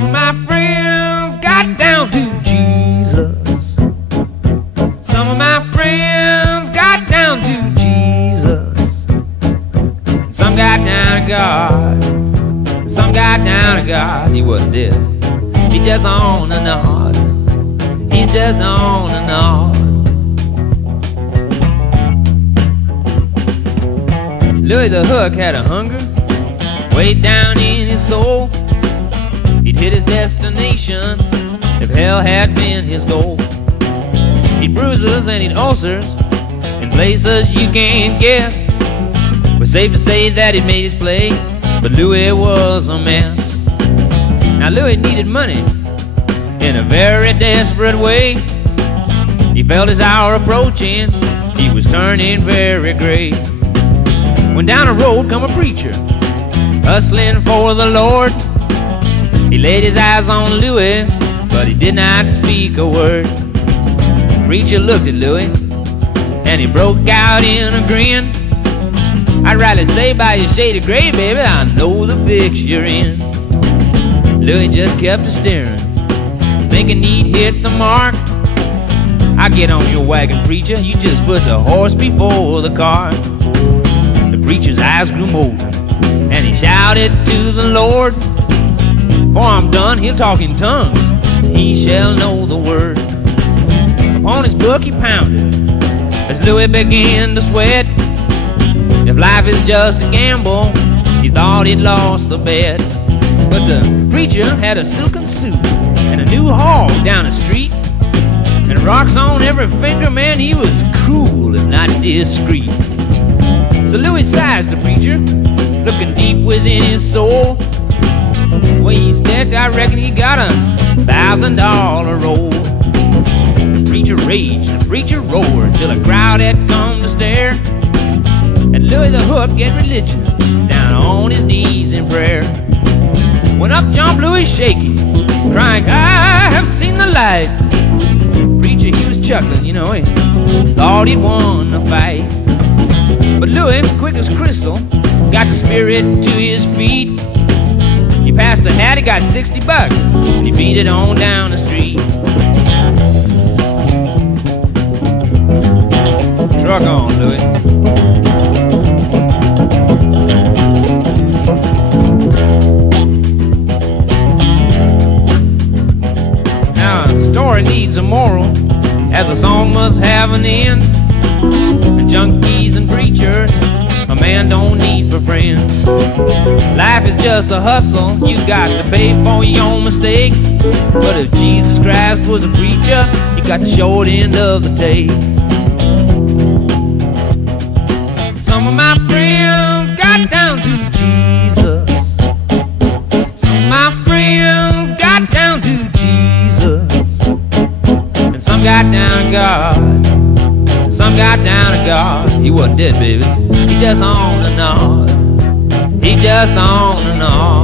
Some of my friends got down to Jesus. Some of my friends got down to Jesus. Some got down to God. Some got down to God. He wasn't dead. He's just on and on. He's just on and on. Louie the Hook had a hunger way down in his soul. He'd hit his destination if hell had been his goal. He'd bruises and he'd ulcers in places you can't guess. But safe to say that he'd made his play, but Louie was a mess. Now Louie needed money in a very desperate way. He felt his hour approaching, he was turning very gray. When down a road come a preacher, hustling for the Lord. He laid his eyes on Louie, but he did not speak a word. The preacher looked at Louie, and he broke out in a grin. I'd rather say by your shade of gray, baby, I know the fix you're in. Louie just kept a staring, thinking he'd hit the mark. I get on your wagon, preacher, you just put the horse before the cart. The preacher's eyes grew molten, and he shouted to the Lord, "Before I'm done, he'll talk in tongues, he shall know the word." Upon his book he pounded, as Louie began to sweat. If life is just a gamble, he thought he'd lost the bet. But the preacher had a silken suit and a new hog down the street, and rocks on every finger, man, he was cool if not discreet. So Louie sized the preacher, looking deep within his soul. The way he's decked, I reckon he got a $1,000 roll. The preacher raged, the preacher roared, till a crowd had come to stare. And Louie the Hook get religion, down on his knees in prayer. When up jumped Louie shaking, crying, "I have seen the light." Preacher, he was chuckling, you know, he thought he'd won the fight. But Louie, quick as crystal, got the spirit to his feet. He passed a hat, he got $60, and he beat it on down the street. Truck on, Louie. Now a story needs a moral, as a song must have an end. And junkies and preachers, a man don't need for friends. Life is just a hustle, you got to pay for your own mistakes. But if Jesus Christ was a preacher, he got the short end of the tape. Some of my friends got down to Jesus. Some of my friends got down to Jesus. And some got down to God. Some got down to God. He wasn't dead, babies. He just on and on. He just on and on.